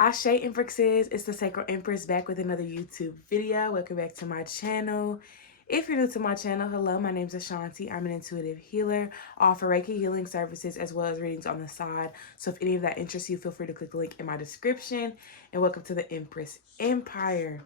Ashe Empresses, it's the Sacred Empress back with another YouTube video. Welcome back to my channel. If you're new to my channel, hello, my name is Ashanti. I'm an intuitive healer. I offer Reiki healing services as well as readings on the side. So if any of that interests you, feel free to click the link in my description. And welcome to the Empress Empire.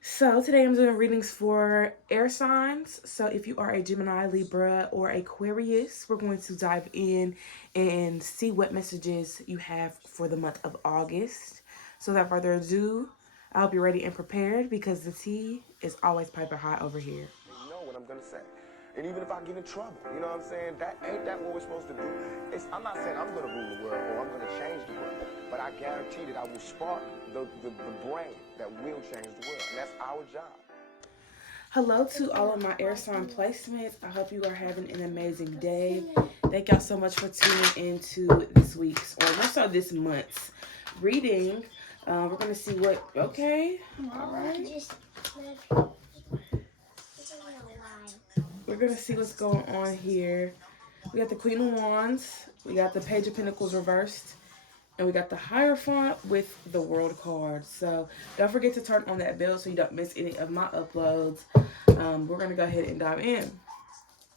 So today I'm doing readings for air signs. So if you are a Gemini, Libra, or Aquarius, we're going to dive in and see what messages you have for the month of August. So without further ado, I hope you're ready and prepared because the tea is always piping hot over here. You know what I'm gonna say. And even if I get in trouble, you know what I'm saying? That what we're supposed to do. I'm not saying I'm gonna rule the world or I'm gonna change the world, but I guarantee that I will spark the brain that will change the world. And that's our job. Hello to all of my air sign placements. I hope you are having an amazing day. Thank y'all so much for tuning into this week's, or more so this month's reading. We're going to see what, okay, all right. We're going to see what's going on here. We got the Queen of Wands. We got the Page of Pentacles reversed. And we got the Hierophant with the World card. So don't forget to turn on that bell so you don't miss any of my uploads. We're going to go ahead and dive in.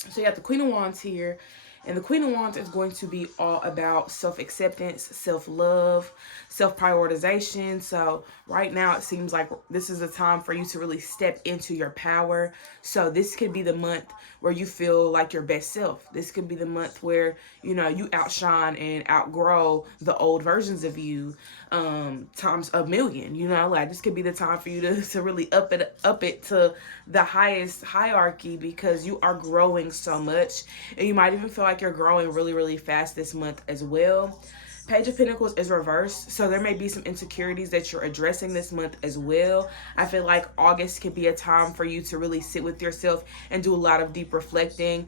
So you got the Queen of Wands here. And the Queen of Wands is going to be all about self-acceptance, self-love, self-prioritization. So right now it seems like this is a time for you to really step into your power. So this could be the month where you feel like your best self. This could be the month where, you know, you outshine and outgrow the old versions of you times a million. You know, like this could be the time for you to really up it to the highest hierarchy because you are growing so much. And you might even feel like you're growing really, really fast this month as well. Page of Pentacles is reversed, so there may be some insecurities that you're addressing this month as well. I feel like August could be a time for you to really sit with yourself and do a lot of deep reflecting,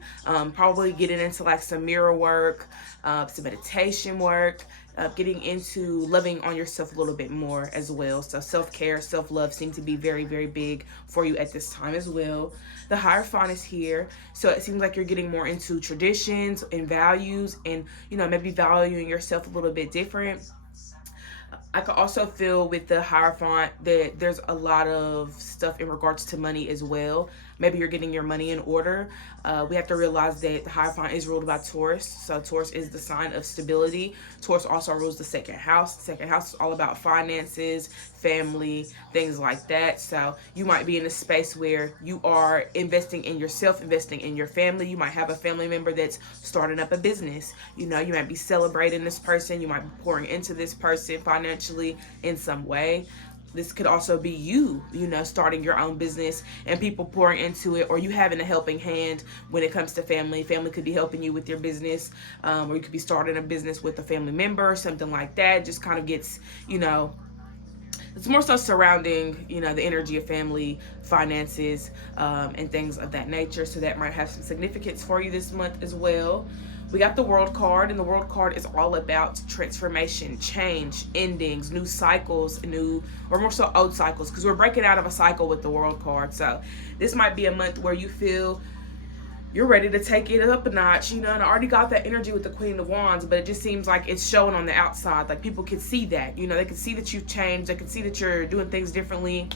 probably getting into like some mirror work, some meditation work, getting into loving on yourself a little bit more as well. So self-care, self-love seem to be very, very big for you at this time as well. The Hierophant is here, so it seems like you're getting more into traditions and values and, you know, maybe valuing yourself a little bit different. I could also feel with the Hierophant that there's a lot of stuff in regards to money as well. Maybe you're getting your money in order. We have to realize that the Hierophant is ruled by Taurus. So Taurus is the sign of stability. Taurus also rules the second house. The second house is all about finances, family, things like that. So you might be in a space where you are investing in yourself, investing in your family. You might have a family member that's starting up a business. You know, you might be celebrating this person. You might be pouring into this person financially in some way. This could also be you, you know, starting your own business and people pouring into it, or you having a helping hand when it comes to family. Family could be helping you with your business, or you could be starting a business with a family member or something like that. Just kind of gets, you know, it's more so surrounding, you know, the energy of family, finances, and things of that nature. So that might have some significance for you this month as well. We got the World card, and the World card is all about transformation, change, endings, new cycles, or more so old cycles, because we're breaking out of a cycle with the World card. So this might be a month where you feel you're ready to take it up a notch, you know, and I already got that energy with the Queen of Wands, but it just seems like it's showing on the outside. Like people can see that, you know, they can see that you've changed. They can see that you're doing things differently.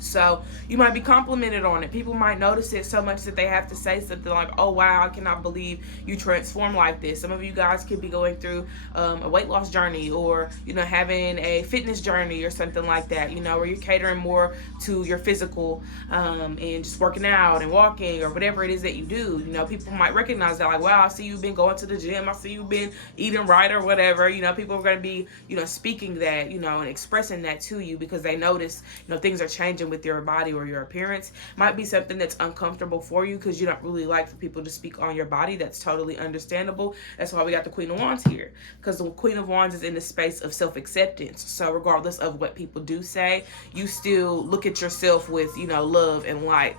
So you might be complimented on it. People might notice it so much that they have to say something like, oh, wow, I cannot believe you transformed like this. Some of you guys could be going through a weight loss journey, or, you know, having a fitness journey or something like that, you know, where you're catering more to your physical and just working out and walking or whatever it is that you do. You know, people might recognize that, like, wow, I see you've been going to the gym. I see you've been eating right or whatever. You know, people are going to be, you know, speaking that, you know, and expressing that to you because they notice, you know, things are changing with your body or your appearance. Might be something that's uncomfortable for you because you don't really like for people to speak on your body. That's totally understandable. That's why we got the Queen of Wands here, because the Queen of Wands is in the space of self-acceptance. So regardless of what people do say, you still look at yourself with, you know, love and light.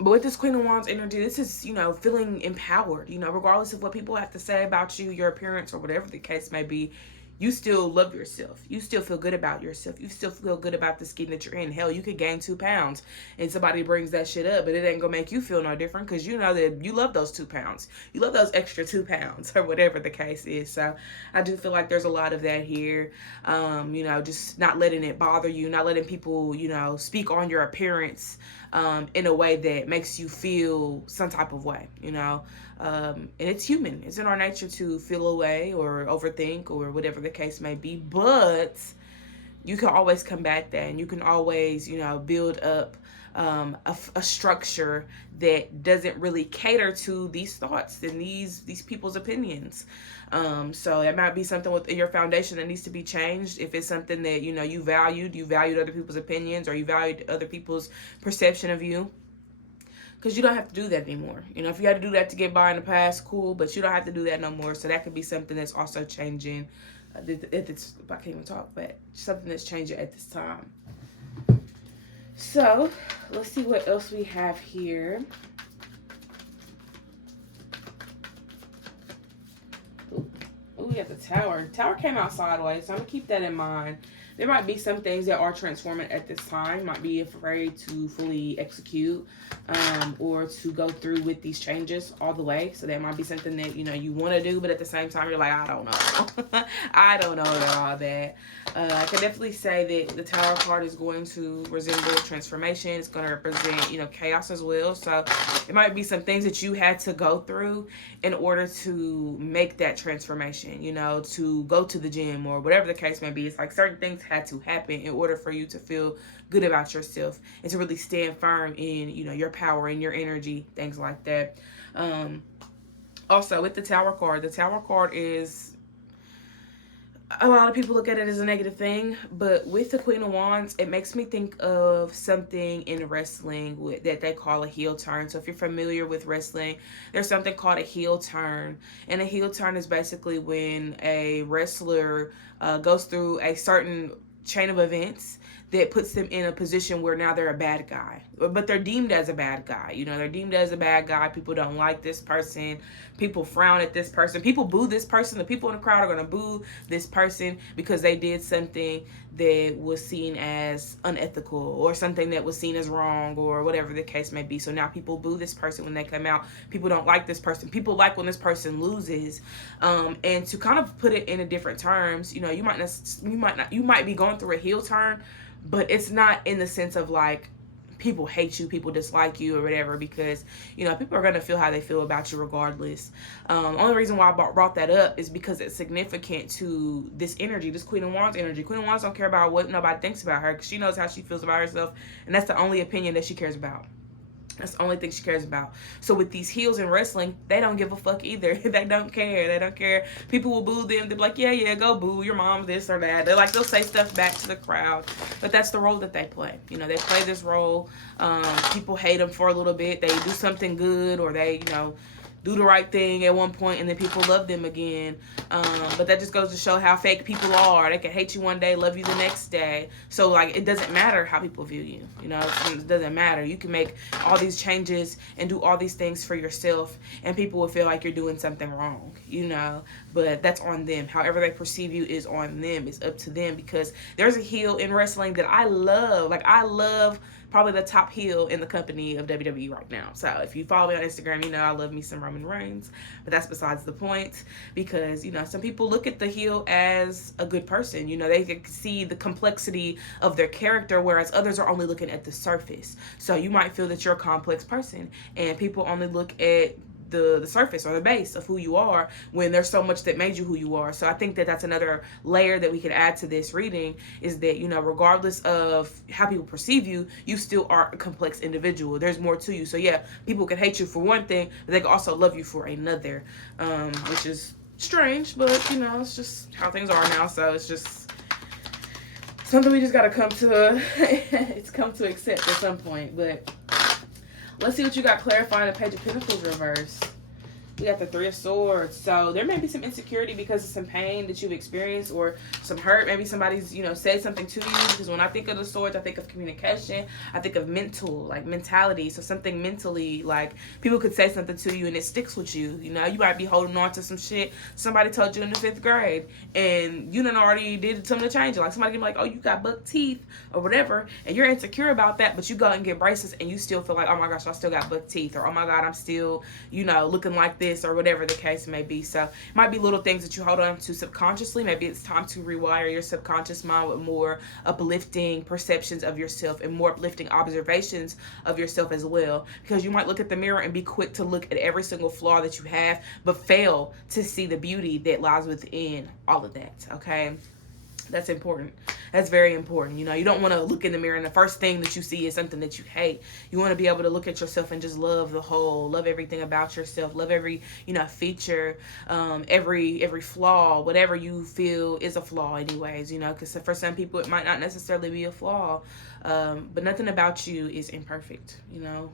But with this Queen of Wands energy, this is, you know, feeling empowered, you know, regardless of what people have to say about you, your appearance, or whatever the case may be. you still love yourself. You still feel good about yourself. You still feel good about the skin that you're in. Hell, you could gain 2 pounds and somebody brings that shit up, but it ain't gonna make you feel no different because you know that you love those 2 pounds. You love those extra 2 pounds or whatever the case is. So I do feel like there's a lot of that here. Just not letting it bother you, not letting people, speak on your appearance in a way that makes you feel some type of way, and it's human. It's in our nature to feel away or overthink or whatever the case may be. But you can always combat that, and you can always, build up a structure that doesn't really cater to these thoughts and these people's opinions. So it might be something within your foundation that needs to be changed. If it's something that, you valued other people's opinions, or you valued other people's perception of you. Because you don't have to do that anymore. If you had to do that to get by in the past, cool, but you don't have to do that no more. So that could be something that's also changing. I can't even talk, but something that's changing at this time. So let's see what else we have here. Oh, we got the Tower. Tower came out sideways, so I'm going to keep that in mind. There might be some things that are transforming at this time. Might be afraid to fully execute or to go through with these changes all the way. So that might be something that, you want to do, but at the same time, you're like, I don't know. I don't know about all that. I can definitely say that the Tower card is going to resemble transformation. It's going to represent, chaos as well. So it might be some things that you had to go through in order to make that transformation, to go to the gym or whatever the case may be. It's like certain things had to happen in order for you to feel good about yourself and to really stand firm in, your power and your energy, things like that. Also, with the Tower card is, a lot of people look at it as a negative thing, but with the Queen of Wands, it makes me think of something in wrestling that they call a heel turn. So if you're familiar with wrestling, there's something called a heel turn. And a heel turn is basically when a wrestler goes through a certain chain of events that puts them in a position where now they're a bad guy, but they're deemed as a bad guy. They're deemed as a bad guy. People don't like this person. People frown at this person. People boo this person. The people in the crowd are going to boo this person because they did something that was seen as unethical or something that was seen as wrong or whatever the case may be. So now people boo this person when they come out. People don't like this person. People like when this person loses. And to kind of put it in a different terms, you might be going through a heel turn, but it's not in the sense of like people hate you, people dislike you or whatever, because people are going to feel how they feel about you regardless. Only reason why I brought that up is because it's significant to this energy, this Queen of Wands energy. Queen of Wands don't care about what nobody thinks about her, because she knows how she feels about herself, and that's the only opinion that she cares about. That's the only thing she cares about. So with these heels in wrestling, they don't give a fuck either. They don't care. They don't care. People will boo them. They're like, yeah, go boo your mom, this or that. They'll say stuff back to the crowd. But that's the role that they play. They play this role. People hate them for a little bit. They do something good, or they, do the right thing at one point, and then people love them again. But that just goes to show how fake people are. They can hate you one day, love you the next day. So it doesn't matter how people view you. It doesn't matter. You can make all these changes and do all these things for yourself, and people will feel like you're doing something wrong. But that's on them. However they perceive you is on them. It's up to them, because there's a heel in wrestling that I love. I love probably the top heel in the company of WWE right now. So if you follow me on Instagram, I love me some Roman Reigns, but that's besides the point, because some people look at the heel as a good person. They can see the complexity of their character, whereas others are only looking at the surface. So you might feel that you're a complex person, and people only look at the surface or the base of who you are, when there's so much that made you who you are. So I think that that's another layer that we could add to this reading, is that regardless of how people perceive you, you still are a complex individual. There's more to you. So yeah, people can hate you for one thing, but they can also love you for another, which is strange, but it's just how things are now. So it's just something we just got to come to accept at some point. But let's see what you got clarifying the Page of Pentacles reverse. We got the Three of Swords. So there may be some insecurity because of some pain that you've experienced or some hurt. Maybe somebody's, said something to you. Because when I think of the swords, I think of communication. I think of mentality. So something mentally, like people could say something to you and it sticks with you. You might be holding on to some shit somebody told you in the 5th grade and you done already did something to change it. Like somebody can be like, oh, you got buck teeth or whatever. And you're insecure about that, but you go and get braces and you still feel like, oh my gosh, I still got buck teeth. Or, oh my God, I'm still, looking like this or whatever the case may be. So it might be little things that you hold on to subconsciously. Maybe it's time to rewire your subconscious mind with more uplifting perceptions of yourself and more uplifting observations of yourself as well. Because you might look at the mirror and be quick to look at every single flaw that you have, but fail to see the beauty that lies within all of that. Okay. That's important. That's very important. You don't want to look in the mirror and the first thing that you see is something that you hate. You want to be able to look at yourself and just love the whole, love everything about yourself, love every, feature, every flaw, whatever you feel is a flaw anyways, because for some people it might not necessarily be a flaw. But nothing about you is imperfect,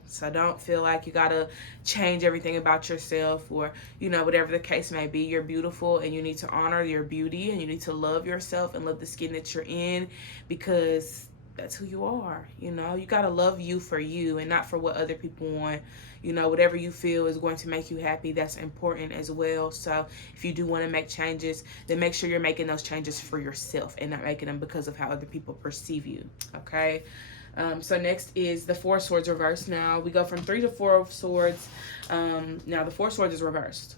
so don't feel like you gotta change everything about yourself or, whatever the case may be. You're beautiful and you need to honor your beauty and you need to love yourself and love the skin that you're in because that's who you are. You gotta love you for you and not for what other people want. Whatever you feel is going to make you happy, that's important as well. So if you do want to make changes, then make sure you're making those changes for yourself and not making them because of how other people perceive you. Okay. So next is the Four Swords reversed. Now we go from 3 to 4 swords. Now the 4 swords is reversed.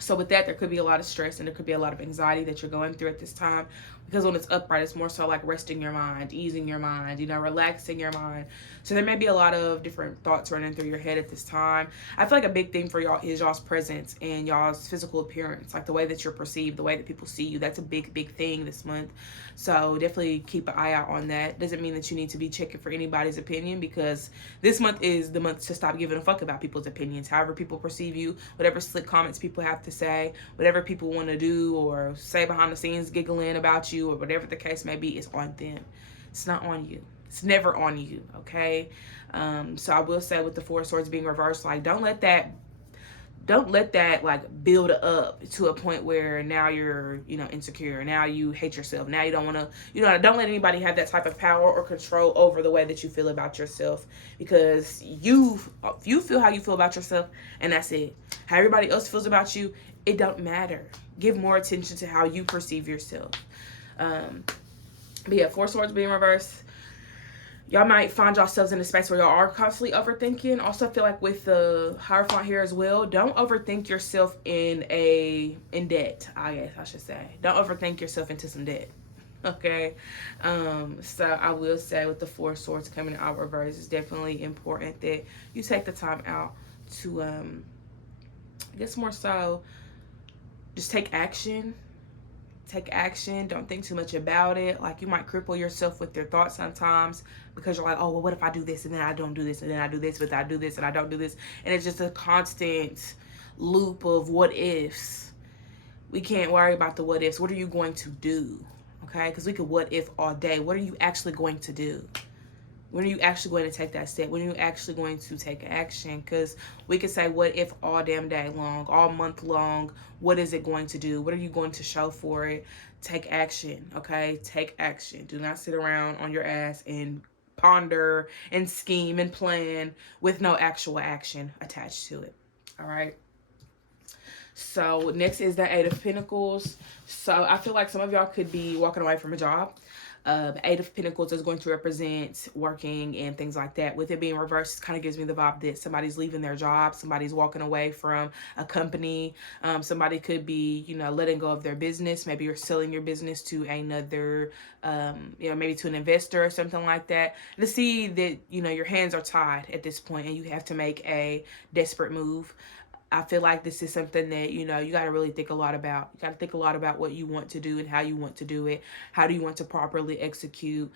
So with that, there could be a lot of stress and there could be a lot of anxiety that you're going through at this time. Because when it's upright, it's more so like resting your mind, easing your mind, relaxing your mind. So there may be a lot of different thoughts running through your head at this time. I feel like a big thing for y'all is y'all's presence and y'all's physical appearance, like the way that you're perceived, the way that people see you. That's a big, big thing this month. So definitely keep an eye out on that. Doesn't mean that you need to be checking for anybody's opinion because this month is the month to stop giving a fuck about people's opinions. However people perceive you, whatever slick comments people have to say, whatever people want to do or say behind the scenes giggling about you or whatever the case may be, it's on them. It's not on you. It's never on you, okay? So I will say with the 4 swords being reversed, like don't let that like build up to a point where now you're, insecure. Now you hate yourself. Now you don't want to, don't let anybody have that type of power or control over the way that you feel about yourself because you feel how you feel about yourself and that's it. How everybody else feels about you, it don't matter. Give more attention to how you perceive yourself. But yeah, 4 swords being reversed. Y'all might find yourselves in a space where y'all are constantly overthinking. Also feel like with the Hierophant here as well, don't overthink yourself in debt, I guess I should say. Don't overthink yourself into some debt. Okay. So I will say with the 4 swords coming out reverse, it's definitely important that you take the time out to I guess more so just take action. Take action. Don't think too much about it. Like you might cripple yourself with your thoughts sometimes because you're like, oh, well, what if I do this and then I don't do this and then I do this, but I do this and I don't do this. And it's just a constant loop of what ifs. We can't worry about the what ifs. What are you going to do? Okay? Because we could what if all day. What are you actually going to do? When are you actually going to take that step? When are you actually going to take action? Because we could say, what if all damn day long, all month long? What is it going to do? What are you going to show for it? Take action, okay? Take action. Do not sit around on your ass and ponder and scheme and plan with no actual action attached to it, all right? So next is the 8 of Pentacles. So I feel like some of y'all could be walking away from a job. The 8 of Pentacles is going to represent working and things like that. With it being reversed, it kind of gives me the vibe that somebody's leaving their job. Somebody's walking away from a company. Somebody could be, letting go of their business. Maybe you're selling your business to another, maybe to an investor or something like that. To see that, your hands are tied at this point and you have to make a desperate move. I feel like this is something that, you got to really think a lot about. You got to think a lot about what you want to do and how you want to do it. How do you want to properly execute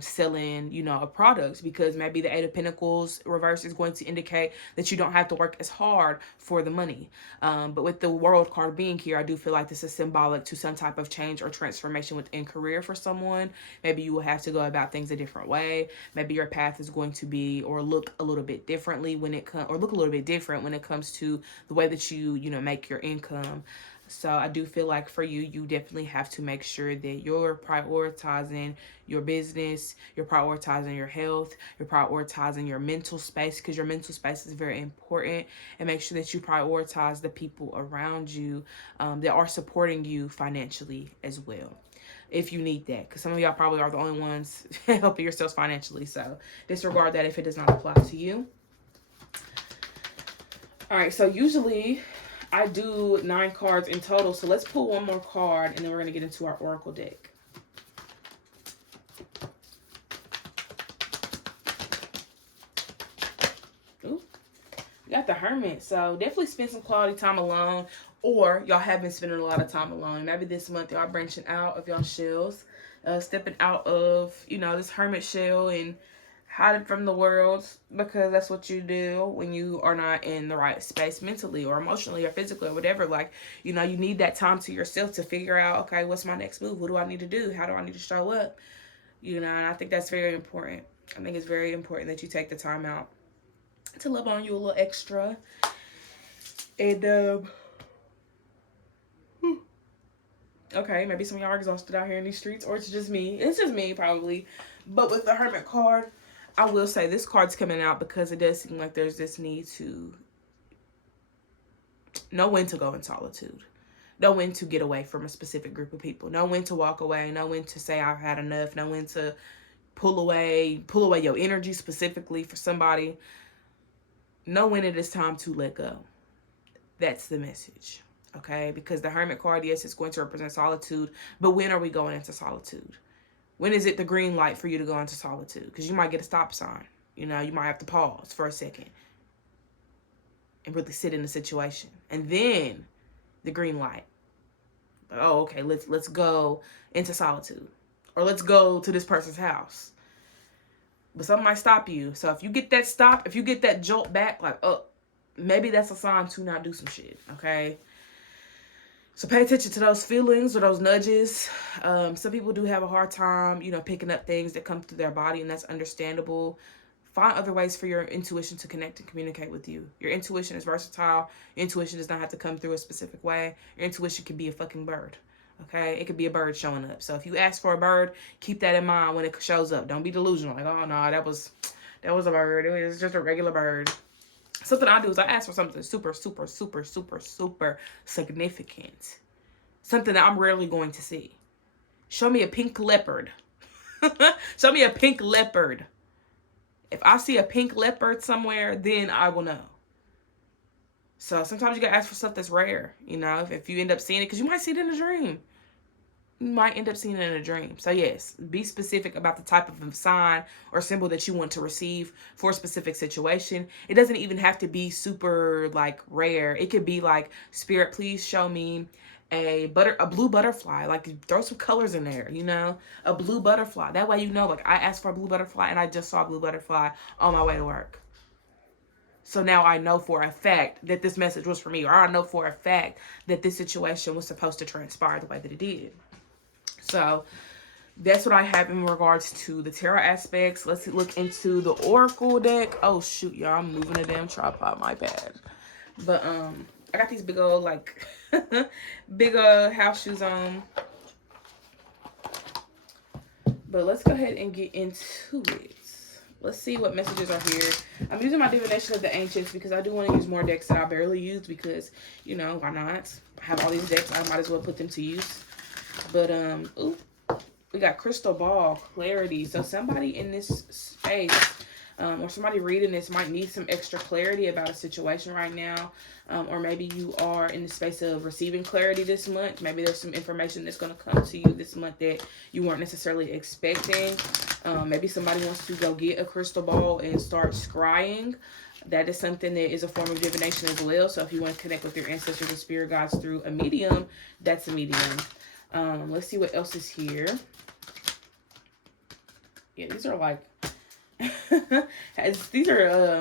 selling, a product? Because maybe the 8 of Pentacles reverse is going to indicate that you don't have to work as hard for the money. But with the World card being here, I do feel like this is symbolic to some type of change or transformation within career for someone. Maybe you will have to go about things a different way. Maybe your path is going to be or look a little bit differently when it comes, or look a little bit different when it comes to to the way that you, you know, make your income. So I do feel like for you, you definitely have to make sure that you're prioritizing your business, you're prioritizing your health, you're prioritizing your mental space, because your mental space is very important. And make sure that you prioritize the people around you that are supporting you financially as well, if you need that, because some of y'all probably are the only ones helping yourselves financially. So disregard that if it does not apply to you. All right, so usually I do 9 cards in total. So let's pull one more card, and then we're going to get into our Oracle deck. Ooh, we got the Hermit. So definitely spend some quality time alone, or y'all have been spending a lot of time alone. Maybe this month y'all branching out of y'all shells, stepping out of, you know, this hermit shell and hiding from the world, because that's what you do when you are not in the right space mentally or emotionally or physically or whatever. Like, you know, you need that time to yourself to figure out, okay, what's my next move? What do I need to do? How do I need to show up? You know, and I think that's very important. I think it's very important that you take the time out to love on you a little extra. And okay, maybe some of y'all are exhausted out here in these streets, or it's just me. It's just me, probably. But with the Hermit card, I will say this card's coming out because it does seem like there's this need to know when to go in solitude. Know when to get away from a specific group of people. Know when to walk away. Know when to say I've had enough. Know when to pull away your energy specifically for somebody. Know when it is time to let go. That's the message. Okay? Because the Hermit card, yes, it's going to represent solitude. But when are we going into solitude? When is it the green light for you to go into solitude? Because you might get a stop sign. You know, you might have to pause for a second and really sit in the situation. And then the green light. Oh, okay, let's go into solitude. Or let's go to this person's house. But something might stop you. So if you get that stop, if you get that jolt back, like, oh, maybe that's a sign to not do some shit, okay? So pay attention to those feelings or those nudges. Some people do have a hard time, you know, picking up things that come through their body, and that's understandable. Find other ways for your intuition to connect and communicate with you. Your intuition is versatile. Your intuition does not have to come through a specific way. Your intuition can be a fucking bird, okay? It could be a bird showing up. So if you ask for a bird, keep that in mind when it shows up. Don't be delusional. Like, oh, no, that was a bird. It was just a regular bird. Something I do is I ask for something super, super, super, super, super significant. Something that I'm rarely going to see. Show me a pink leopard. Show me a pink leopard. If I see a pink leopard somewhere, then I will know. So sometimes you gotta ask for stuff that's rare, you know, if you end up seeing it, because you might see it in a dream. You might end up seeing it in a dream. So yes, be specific about the type of sign or symbol that you want to receive for a specific situation. It doesn't even have to be super like rare. It could be like, Spirit, please show me a blue butterfly. Like, throw some colors in there, you know, a blue butterfly. That way, you know, like, I asked for a blue butterfly and I just saw a blue butterfly on my way to work. So now I know for a fact that this message was for me, or I know for a fact that this situation was supposed to transpire the way that it did. So that's what I have in regards to the tarot aspects. Let's look into the Oracle deck. Oh shoot, y'all, I'm moving the damn tripod, my bad. But I got these big old like big house shoes on. But let's go ahead and get into it. Let's see what messages are here. I'm using my divination of the ancients because I do want to use more decks that I barely use, because, you know, why not? I have all these decks, I might as well put them to use. But ooh, we got crystal ball, clarity. So somebody in this space, or somebody reading this, might need some extra clarity about a situation right now. Or maybe you are in the space of receiving clarity this month. Maybe there's some information that's going to come to you this month that you weren't necessarily expecting. Maybe somebody wants to go get a crystal ball and start scrying. That is something that is a form of divination as well. So if you want to connect with your ancestors and spirit guides through a medium, that's a medium. Let's see what else is here. Yeah, these are like these are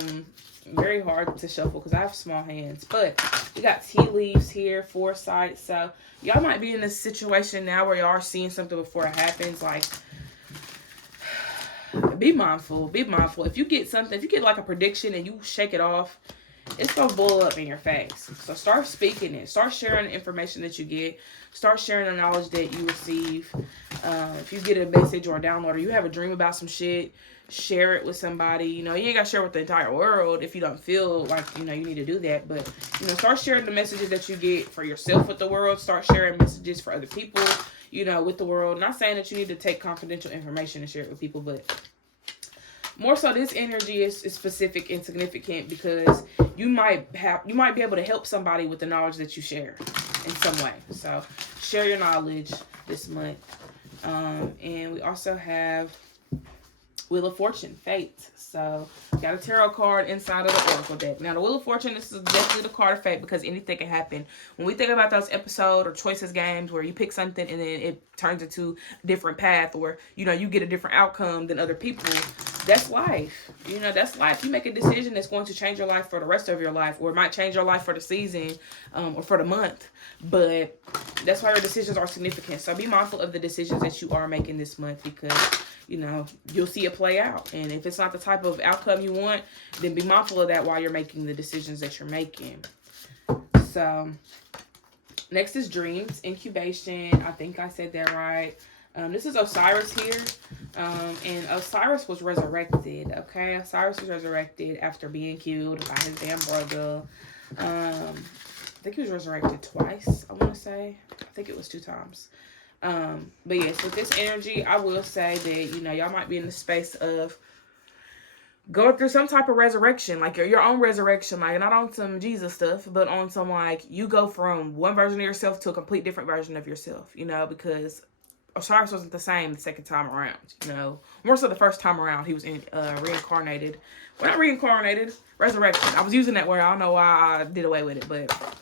very hard to shuffle because I have small hands. But we got tea leaves here, foresight. So y'all might be in this situation now where y'all are seeing something before it happens. Like, be mindful. Be mindful. If you get something, if you get like a prediction and you shake it off, it's gonna blow up in your face. So start speaking it. Start sharing the information that you get. Start sharing the knowledge that you receive. If you get a message or a download, or you have a dream about some shit, share it with somebody. You know, you ain't gotta share with the entire world if you don't feel like, you know, you need to do that. But, you know, start sharing the messages that you get for yourself with the world. Start sharing messages for other people, you know, with the world. Not saying that you need to take confidential information and share it with people, but more so this energy is specific and significant because you might be able to help somebody with the knowledge that you share in some way. So share your knowledge this month. And we also have Wheel of Fortune, Fate. So got a tarot card inside of the Oracle deck. Now the Wheel of Fortune, this is definitely the card of fate because anything can happen. When we think about those episode or choices games where you pick something and then it turns into a different path, or, you know, you get a different outcome than other people, that's life. You know, that's life. You make a decision that's going to change your life for the rest of your life, or it might change your life for the season, or for the month. But that's why your decisions are significant. So be mindful of the decisions that you are making this month because, you know, you'll see it play out. And if it's not the type of outcome you want, then be mindful of that while you're making the decisions that you're making. So next is dreams, incubation. I think I said that right. This is Osiris here. And Osiris was resurrected, okay? Osiris was resurrected after being killed by his damn brother. I think he was resurrected twice, I want to say. I think it was 2 times. But yes, with this energy, I will say that, you know, y'all might be in the space of going through some type of resurrection, like your own resurrection, like not on some Jesus stuff, but on some, like, you go from one version of yourself to a complete different version of yourself, you know, because Osiris wasn't the same the second time around, you know. More so the first time around, he was reincarnated. Well, not reincarnated, resurrection. I was using that word. I don't know why I did away with it, but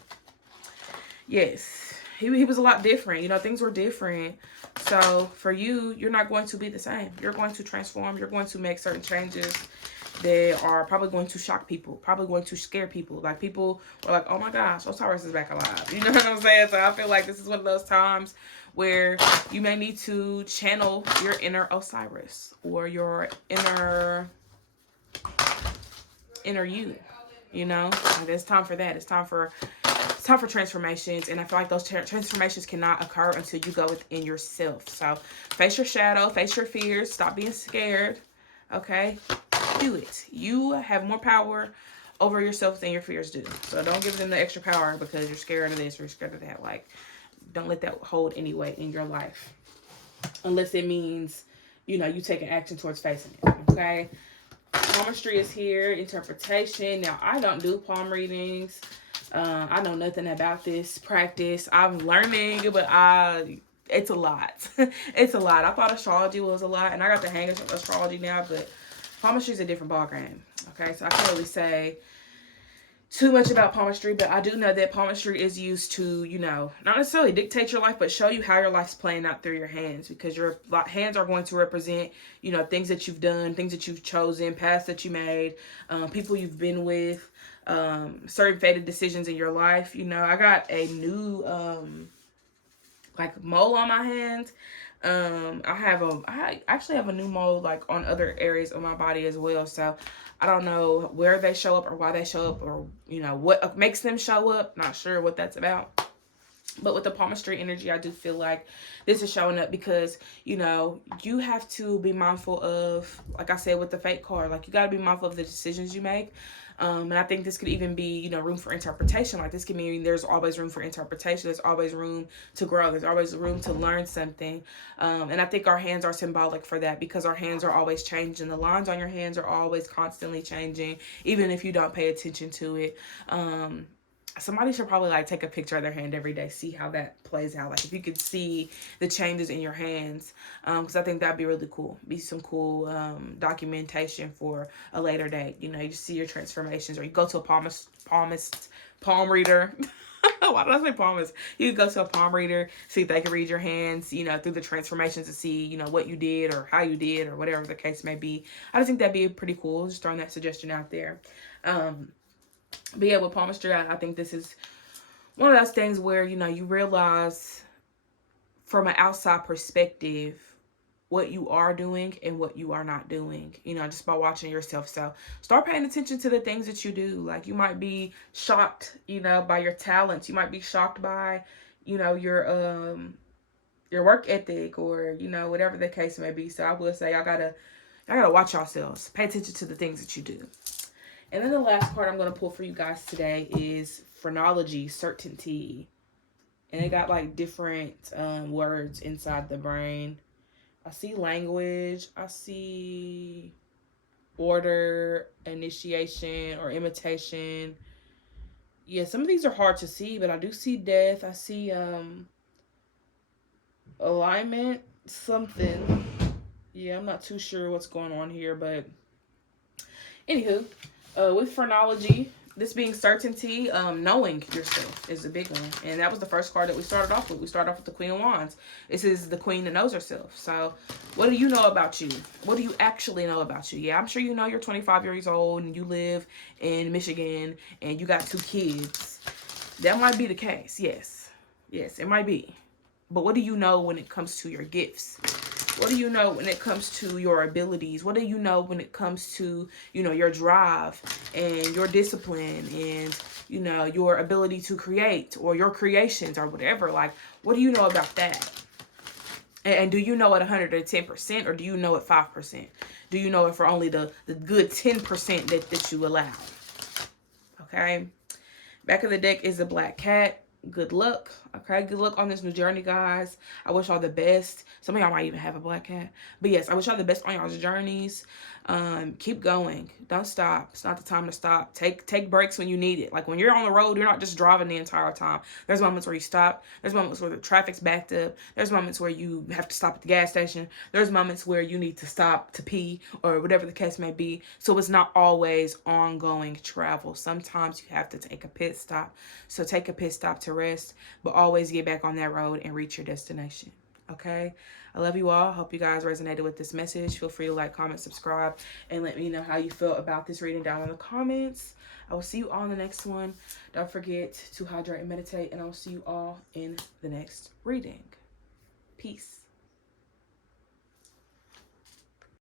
yes, he was a lot different. You know, things were different. So for you, you're not going to be the same. You're going to transform. You're going to make certain changes that are probably going to shock people, probably going to scare people. Like, people were like, oh my gosh, Osiris is back alive. You know what I'm saying? So I feel like this is one of those times where you may need to channel your inner Osiris or your inner you, you know? Like, it's time for that. It's time for transformations, and I feel like those transformations cannot occur until you go within yourself. So face your shadow, face your fears, stop being scared, okay? Do it. You have more power over yourself than your fears do. So don't give them the extra power because you're scared of this or you're scared of that. Like, don't let that hold any weight in your life unless it means, you know, you taking action towards facing it, okay? Palmistry is here, interpretation. Now, I don't do palm readings. I know nothing about this practice. I'm learning, but it's a lot. It's a lot. I thought astrology was a lot, and I got the hang of astrology now, but palmistry is a different ballgame. Okay, so I can't really say too much about palmistry, but I do know that palmistry is used to, you know, not necessarily dictate your life, but show you how your life's playing out through your hands, because your hands are going to represent, you know, things that you've done, things that you've chosen, paths that you made, people you've been with, certain fated decisions in your life. You know, I got a new like mole on my hand. I actually have a new mole like on other areas of my body as well. So I don't know where they show up or why they show up, or, you know, what makes them show up. Not sure what that's about. But with the palmistry energy, I do feel like this is showing up because, you know, you have to be mindful of, like I said, with the fate card, like, you got to be mindful of the decisions you make. And I think this could even be, you know, room for interpretation. Like, this can mean there's always room for interpretation. There's always room to grow. There's always room to learn something. And I think our hands are symbolic for that, because our hands are always changing. The lines on your hands are always constantly changing, even if you don't pay attention to it. Somebody should probably like take a picture of their hand every day, see how that plays out. Like, if you could see the changes in your hands, because I think that'd be really cool. Be some cool documentation for a later date. You know, you see your transformations, or you go to a palm reader. Why did I say palmist? You can go to a palm reader, see if they can read your hands, you know, through the transformations, to see, you know, what you did or how you did or whatever the case may be. I just think that'd be pretty cool. Just throwing that suggestion out there. But yeah, with palmistry, I think this is one of those things where, you know, you realize from an outside perspective what you are doing and what you are not doing, you know, just by watching yourself. So start paying attention to the things that you do. Like, you might be shocked, you know, by your talents. You might be shocked by, you know, your work ethic, or, you know, whatever the case may be. So I will say, I gotta watch yourselves. Pay attention to the things that you do. And then the last card I'm gonna pull for you guys today is phrenology, certainty. And they got like different words inside the brain. I see language. I see order, initiation, or imitation. Yeah, some of these are hard to see, but I do see death. I see alignment, something. Yeah, I'm not too sure what's going on here, but anywho, with phrenology, this being certainty, knowing yourself is a big one. And that was the first card that we started off with. We started off with the Queen of Wands. This is the queen that knows herself. So what do you know about you? What do you actually know about you? Yeah, I'm sure you know you're 25 years old and you live in Michigan and you got 2 kids. That might be the case. Yes. Yes, it might be. But what do you know when it comes to your gifts? What do you know when it comes to your abilities? What do you know when it comes to, you know, your drive and your discipline and, you know, your ability to create, or your creations, or whatever? Like, what do you know about that? And do you know it 110%, or do you know it 5%? Do you know it for only the good 10% that you allow? Okay. Back of the deck is a black cat. Good luck. Okay, good luck on this new journey, guys. I wish y'all the best. Some of y'all might even have a black cat. But yes, I wish y'all the best on y'all's journeys. Keep going. Don't stop. It's not the time to stop. Take breaks when you need it. Like, when you're on the road, you're not just driving the entire time. There's moments where you stop. There's moments where the traffic's backed up. There's moments where you have to stop at the gas station. There's moments where you need to stop to pee, or whatever the case may be. So it's not always ongoing travel. Sometimes you have to take a pit stop. So take a pit stop to rest, but always get back on that road and reach your destination. Okay, I love you all. Hope you guys resonated with this message. Feel free to like, comment, subscribe, and let me know how you felt about this reading down in the comments. I will see you all in the next one. Don't forget to hydrate and meditate, and I will see you all in the next reading. Peace.